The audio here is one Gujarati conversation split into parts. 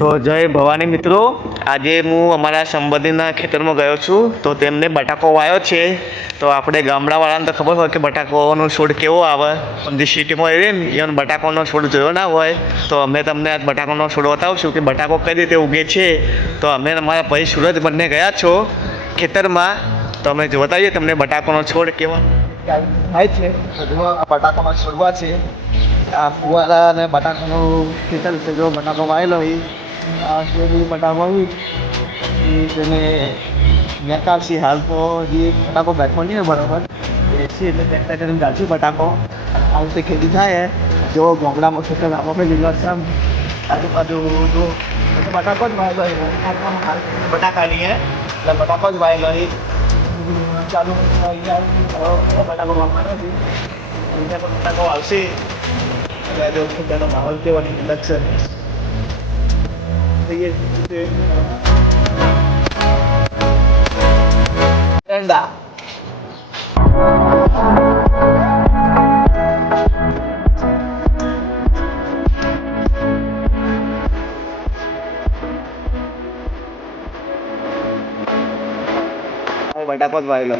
તો જય ભવાની મિત્રો, આજે હું અમારા સંબંધીના ખેતરમાં ગયો છું. તો તેમને બટાકો વાવ્યો છે. તો આપણે ગામડાવાળાને તો ખબર હોય કે બટાકોનો છોડ કેવો આવે, પણ જે સિટીમાં રહે ને એને બટાકોનો છોડ જોયો ના હોય. તો અમે તમને આજ બટાકોનો છોડ બતાવશું કે બટાકો કઈ રીતે ઉગે છે. તો અમે અમારા ભાઈ સુરત બંને ગયા છો ખેતરમાં. તો અમે બતાવીએ તમને બટાકોનો છોડ કેવો થાય છે. બટાકોનો છોડવા છે. આ ફુવારા અને બટાકાનું ખેતર છે. જો બટાકો વાવેલો એ આ શેરડી બટાકો આવી એ તેને મેકાવશી. હાલ તો જે બટાકો બેઠો નહીં બરાબર એ છે એટલે ટ્રેક્ટર કરીને ગાળશું બટાકો. આ રીતે ખેતી થાય. જો ગામડામાં ખેતર આપણે લીલાછમ આજુબાજુ જો બટાકો જ વાવેલો બટાકાની એટલે બટાકો જ વાવેલો ચાલુ બટાકો વાવવાનો છે. અહીંયા પણ બટાકો આવશે. જો ખેતરનો માહોલ કેવાની અલગ છે. બટાકો જ વાવેલો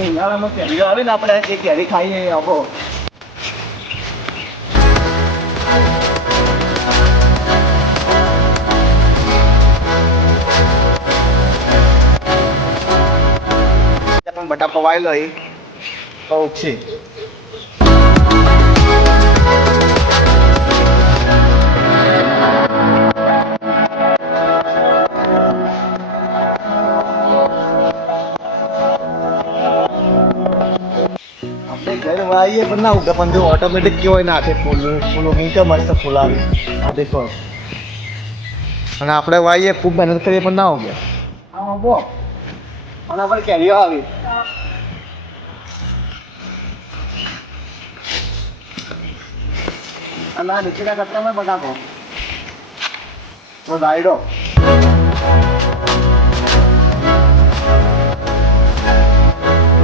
ઉનાળામાં કેરીઓ આવે ને આપણે એ કેરી ખાઈએ આવો. પણ બટાકો વાવેલો એ બહુ છે. ઘર વાવીએ પણ ના ઉગે, પણ જો ઓટોમેટિક કેવો હોય નાખે ફૂલો મીઠો મસ્ત ફૂલ આવે આ દેખો. અને આપણે વાવીએ ખૂબ મહેનત કરીએ પણ ના ઉગે. હા બો આના પર કેરીઓ આવી અને આ નીચેના કચરામાં બટાકો તો રાયડો